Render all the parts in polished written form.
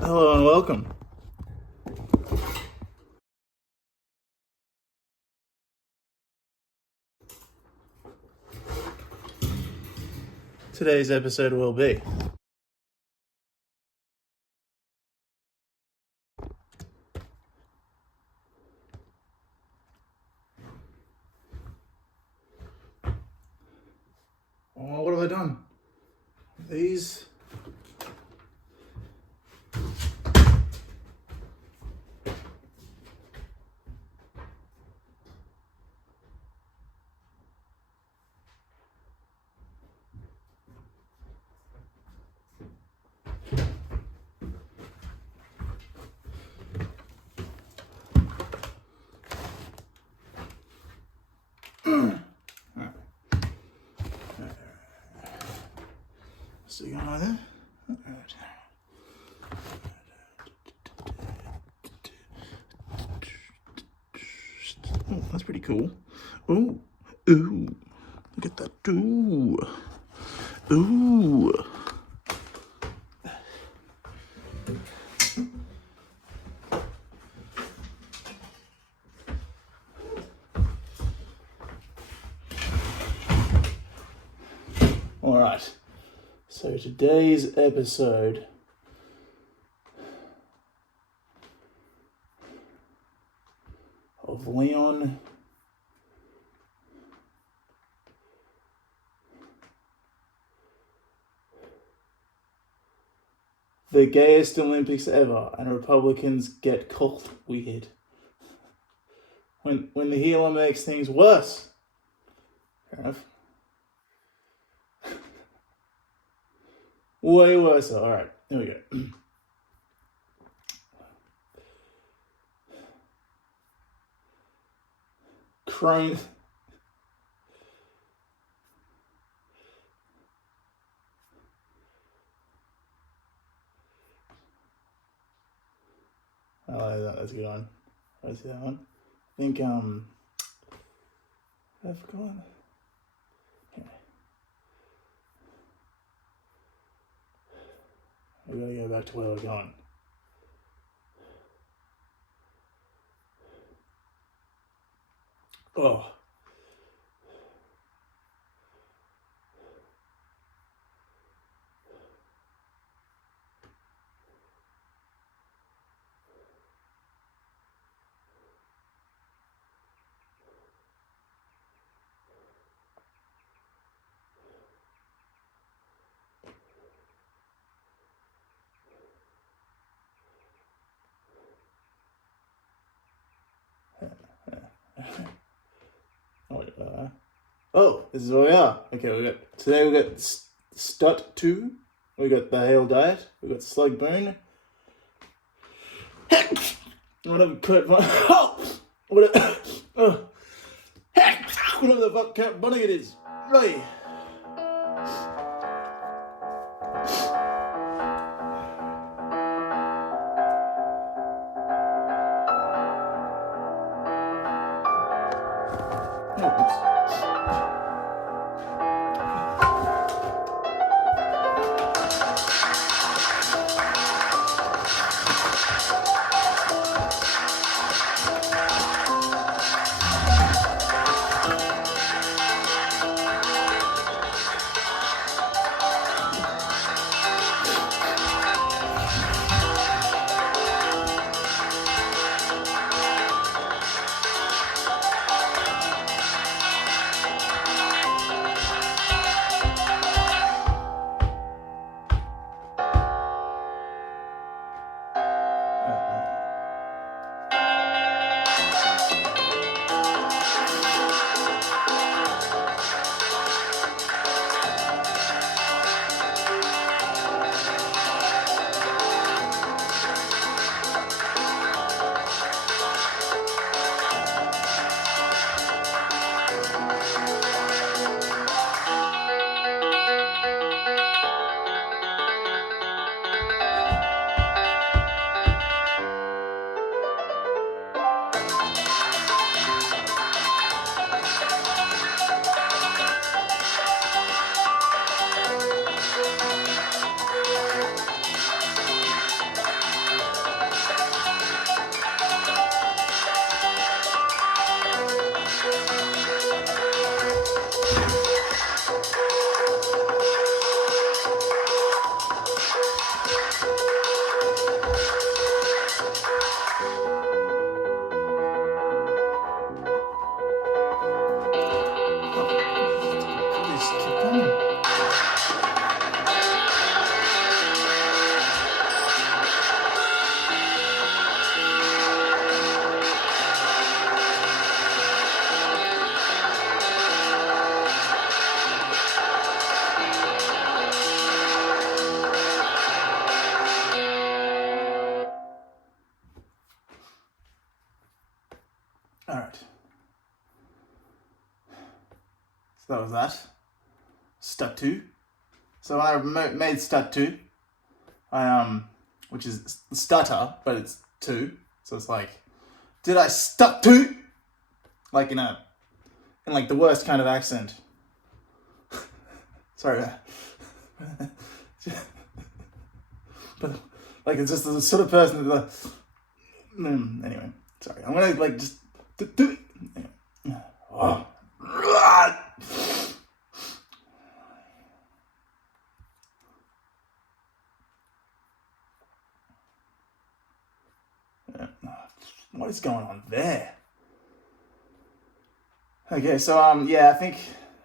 Hello and welcome. Today's episode will be what have I done? These so you got either? Alright. Oh, that's pretty cool. Oh, ooh, look at that. Ooh, ooh. Alright, so today's episode of Leon the gayest Olympics ever, and Republicans get called weird. When the healer makes things worse. Fair enough. Way worse. All right, here we go. Crone. Oh, that's a good one. I see that one. I think I forgot. Okay. We gotta go back to where we're going. Oh. Oh, this is where we are. Okay, today we got Stut 2. We got the Hail Diet. We got Slug Bone. Whatever the fuck Cat Bunny it is. Right. Alright. So that was that. Step 2. So when I made step 2, which is stutter, but it's 2. So it's like, did I stut to? Like in like the worst kind of accent. Sorry. But like it's just the sort of person that anyway, sorry. I'm gonna like just do it. Anyway. Oh. What is going on there? Okay, so yeah, I think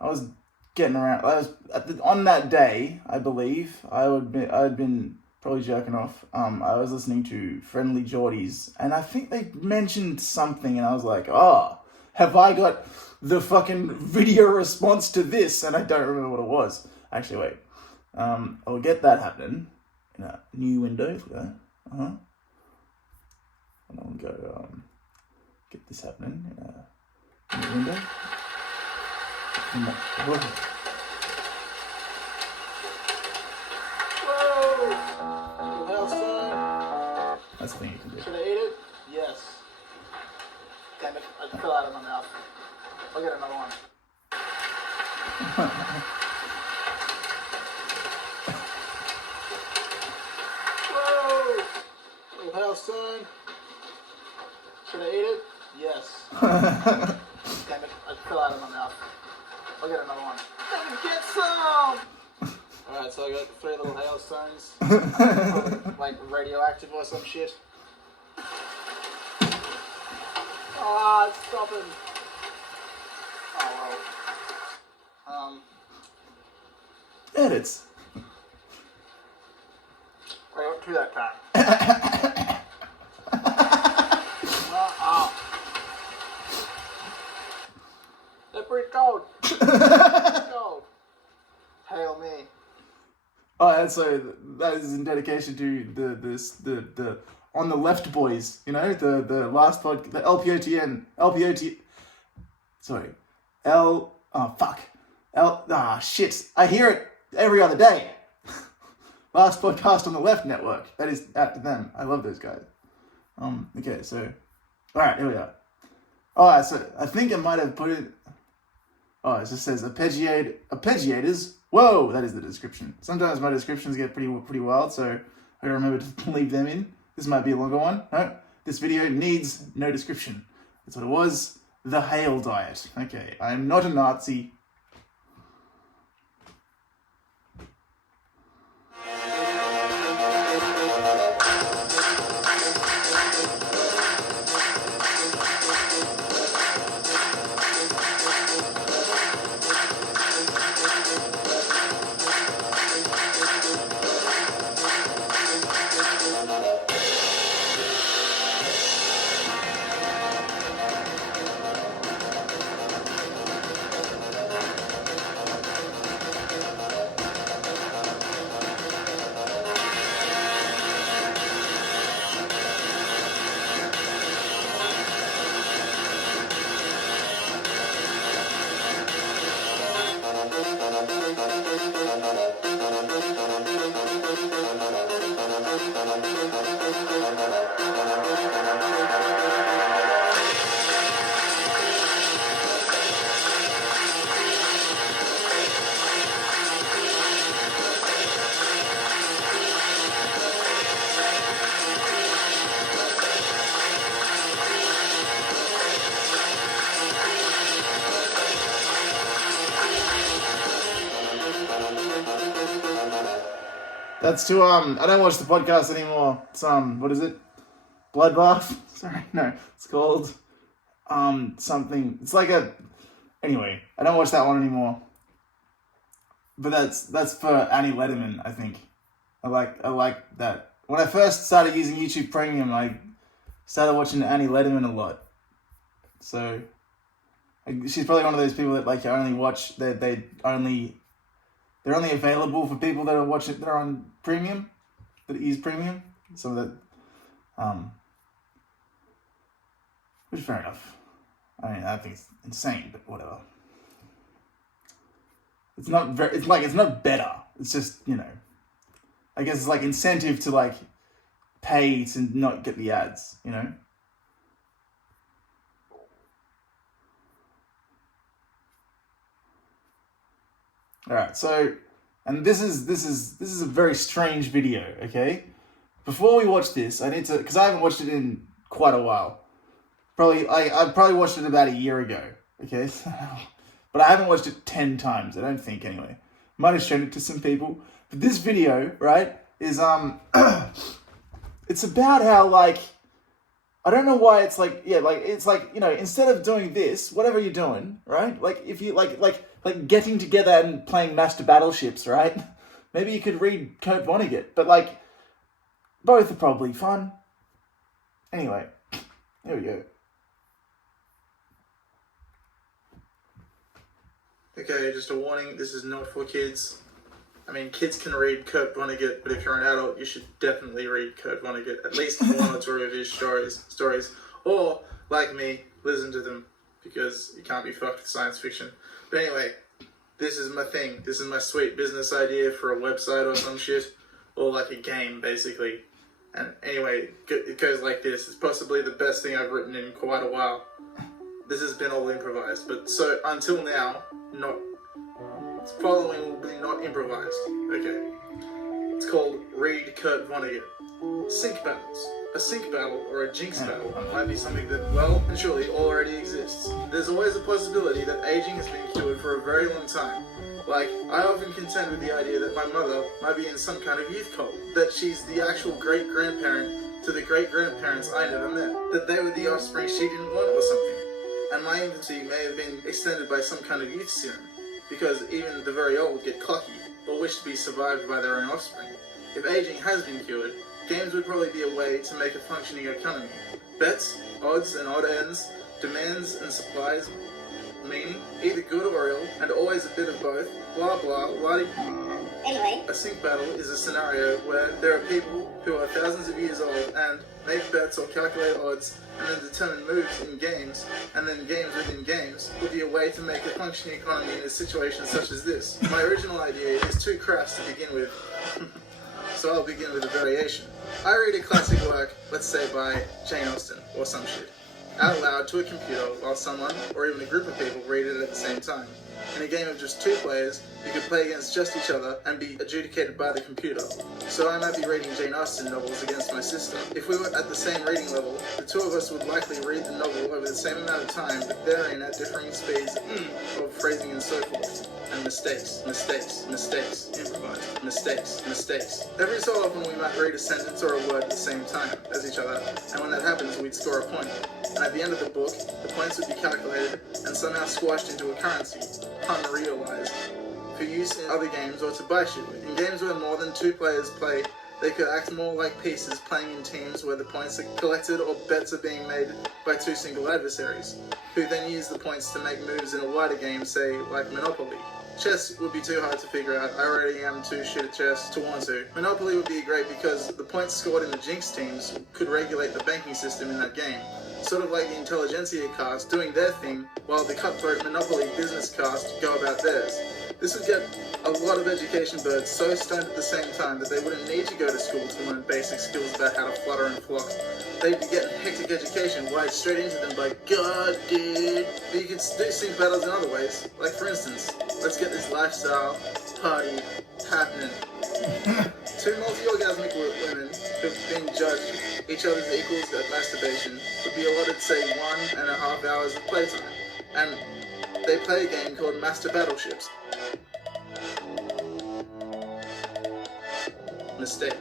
I was getting around. I was on that day, I believe I'd been probably jerking off. I was listening to Friendly Geordies, and I think they mentioned something, and I was like, oh, have I got the fucking video response to this? And I don't remember what it was. Actually, wait. I'll get that happening in a new window. Look at that. And I'll go get this happening in a new window. That's the thing you can do. Should I eat it? Yes. Damn it, I fell out of my mouth. I'll get another one. Whoa! Little hailstone. Should I eat it? Yes. Damn it, I fell out of my mouth. I'll get another one. Get some! Alright, so I got 3 little hailstones. Like radioactive or some shit. Ah, it's stopping. Oh well. Edits. I got 2 that time. They're pretty cold. Cold. Hail me. Oh, and so that is in dedication to the On the Left boys, you know, the last podcast, the shit, I hear it every other day. Last podcast on the Left network. That is out to them. I love those guys. Okay, so, alright, here we are. Alright, so I think I might have put it, it just says arpeggiators. Whoa, that is the description. Sometimes my descriptions get pretty wild, so I gotta remember to leave them in. This might be a longer one. No, this video needs no description. That's what it was. The hail diet. Okay, I am not a Nazi. That's to, I don't watch the podcast anymore. It's, what is it? Bloodbath? Sorry, no. It's called, something. It's like anyway, I don't watch that one anymore. But that's for Annie Letterman, I think. I like that. When I first started using YouTube Premium, I started watching Annie Letterman a lot. So, she's probably one of those people that, like, you only watch, they're only available for people that are watching, that are on Premium, that use Premium. Some of that, which fair enough. I mean, I think it's insane, but whatever. It's not better. It's just, you know, I guess it's like incentive to like pay to not get the ads, you know? Alright, so, and this is a very strange video, okay? Before we watch this, I need to, because I haven't watched it in quite a while. I probably watched it about a year ago, okay? But I haven't watched it 10 times, I don't think, anyway. Might have shown it to some people. But this video, right, is, it's about how, like, I don't know why it's like, yeah, like, it's like, you know, instead of doing this, whatever you're doing, right? Like, if you, like getting together and playing Master Battleships, right? Maybe you could read Kurt Vonnegut, but, like, Both are probably fun. Anyway, there we go. Okay, just a warning, this is not for kids. I mean, kids can read Kurt Vonnegut, but if you're an adult, you should definitely read Kurt Vonnegut, at least one or two of his stories. Or, like me, listen to them, because you can't be fucked with science fiction. But anyway, this is my thing. This is my sweet business idea for a website or some shit, or like a game, basically. And anyway, it goes like this. It's possibly the best thing I've written in quite a while. This has been all improvised, but so until now, not. Following will be not improvised. Okay. It's called Read Kurt Vonnegut. Sync battles. A sync battle or a jinx battle might be something that, well and surely, already exists. There's always a possibility that aging has been cured for a very long time. Like, I often contend with the idea that my mother might be in some kind of youth cult, that she's the actual great-grandparent to the great-grandparents I never met, that they were the offspring she didn't want or something, and my infancy may have been extended by some kind of youth serum, because even the very old get cocky, or wish to be survived by their own offspring. If aging has been cured, games would probably be a way to make a functioning economy. Bets, odds and odd ends, demands and supplies, meaning either good or ill, and always a bit of both, blah blah, blah. Anyway, a sync battle is a scenario where there are people who are thousands of years old and make bets or calculate odds and then determine moves in games, and then games within games, would be a way to make a functioning economy in a situation such as this. My original idea is too crass to begin with, so I'll begin with a variation. I read a classic work, let's say by Jane Austen, or some shit, out loud to a computer while someone, or even a group of people, read it at the same time. In a game of just two players, you could play against just each other and be adjudicated by the computer. So I might be reading Jane Austen novels against my sister. If we were at the same reading level, the two of us would likely read the novel over the same amount of time, but therein at differing speeds of phrasing and so forth. And mistakes, improvised, mistakes. Every so often we might read a sentence or a word at the same time as each other, and when that happens we'd score a point. And at the end of the book, the points would be calculated and somehow squashed into a currency, unrealized, for use in other games or to buy shit with. In games where more than two players play, they could act more like pieces playing in teams where the points are collected or bets are being made by two single adversaries, who then use the points to make moves in a wider game, say, like Monopoly. Chess would be too hard to figure out. I already am too shit at chess to want to. Monopoly would be great because the points scored in the Jinx teams could regulate the banking system in that game. Sort of like the Intelligentsia cast doing their thing, while the cutthroat Monopoly business cast go about theirs. This would get a lot of education birds so stoned at the same time that they wouldn't need to go to school to learn basic skills about how to flutter and flock. They'd be getting hectic education wired straight into them by God, dude. But you could do sync battles in other ways. Like for instance, let's get this lifestyle party happening. Two multi-orgasmic women who've been judged each other's equals at masturbation would be allotted, say, 1.5 hours of playtime. And they play a game called Master Battleships. Mistake.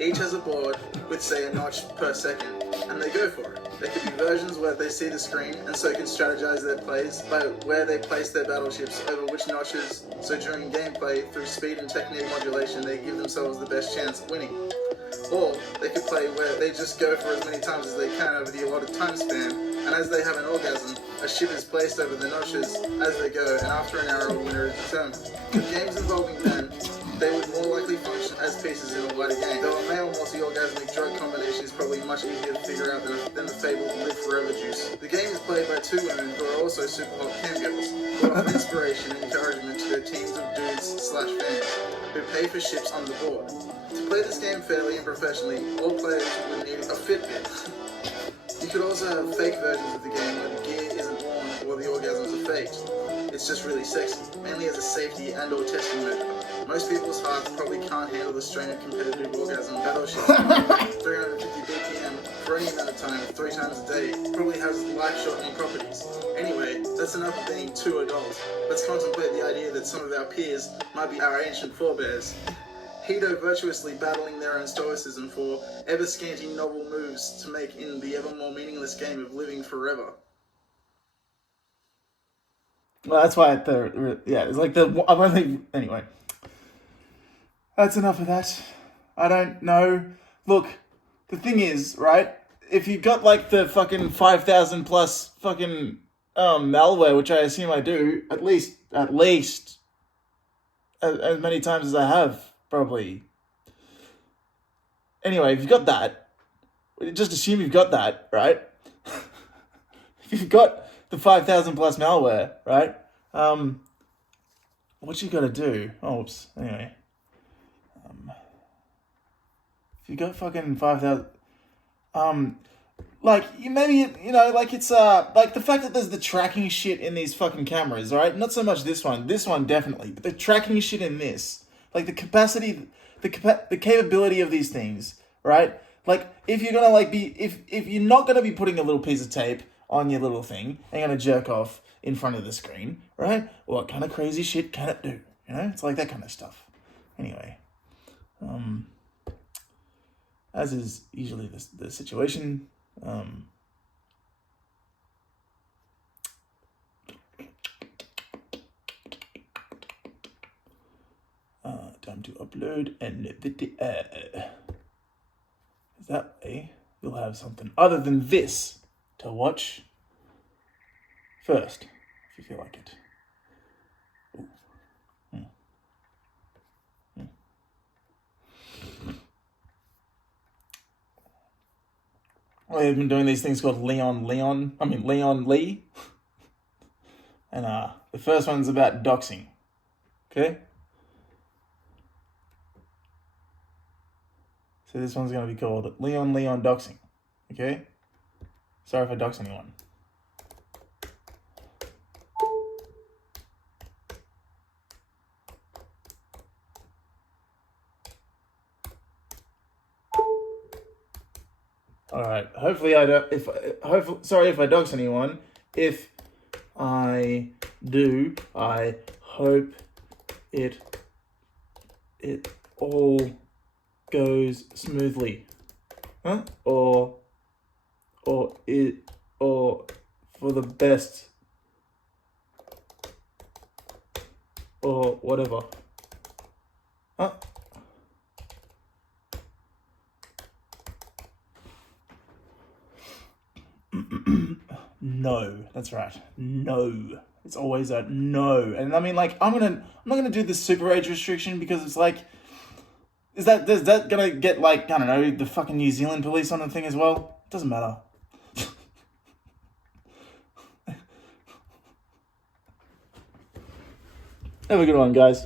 Each has a board with, say, a notch per second, and they go for it. There could be versions where they see the screen and so can strategize their plays by where they place their battleships over which notches, so during gameplay, through speed and technique modulation, they give themselves the best chance at winning. Or they could play where they just go for as many times as they can over the allotted time span, and as they have an orgasm, a ship is placed over the notches as they go, and after an hour a winner is determined. With games involving men, they would more likely function as pieces in a wider game, though a male multi-orgasmic drug combination is probably much easier to figure out than the fabled Live Forever juice. The game is played by two women who are also super hot cam girls, who offer inspiration and encouragement to their teams of dudes/fans, who pay for ships on the board. To play this game fairly and professionally, all players would need a Fitbit. You could also have fake versions of the game where the gear isn't worn or the orgasms are faked. It's just really sexy, mainly as a safety and or testing measure. Most people's hearts probably can't handle the strain of competitive orgasm battleship. 350 BPM for any amount of time, 3 times a day, probably has life-shortening properties. Anyway, that's enough of being too adult. Let's contemplate the idea that some of our peers might be our ancient forebears, hedo-virtuously battling their own stoicism for ever-scanty novel moves to make in the ever-more meaningless game of living forever. Well, that's why it's like I'm only anyway. That's enough of that. I don't know look, the thing is, right, if you got like the fucking 5,000 plus fucking malware, which I assume I do, at least as many times as I have, probably. Anyway, if you've got that, just assume you've got that, right? If you've got the 5,000 plus malware, right? What you gotta do? Oh, oops. Anyway, if you got fucking 5,000, like like it's like the fact that there's the tracking shit in these fucking cameras, right? Not so much this one. This one definitely, but the tracking shit in this, like the capacity, the capability of these things, right? Like if you're gonna like be if you're not gonna be putting a little piece of tape on your little thing and you're gonna jerk off in front of the screen, right? What kind of crazy shit can it do? You know, it's like that kind of stuff. Anyway, as is usually the situation. Time to upload and video. That way you'll have something other than this to watch first, if you feel like it. I've been doing these things called Leon Lee. And the first one's about doxing. Okay? So this one's going to be called Leon doxing. Okay? Sorry if I dox anyone. Alright, hopefully I don't, sorry if I dox anyone. If I do, I hope it all goes smoothly. Huh? Or for the best. Or whatever. Huh? No, that's right. No. It's always a no. And I mean, like, I'm not gonna do this super age restriction because it's like, is that gonna get like, I don't know, the fucking New Zealand police on the thing as well? Doesn't matter. Have a good one, guys.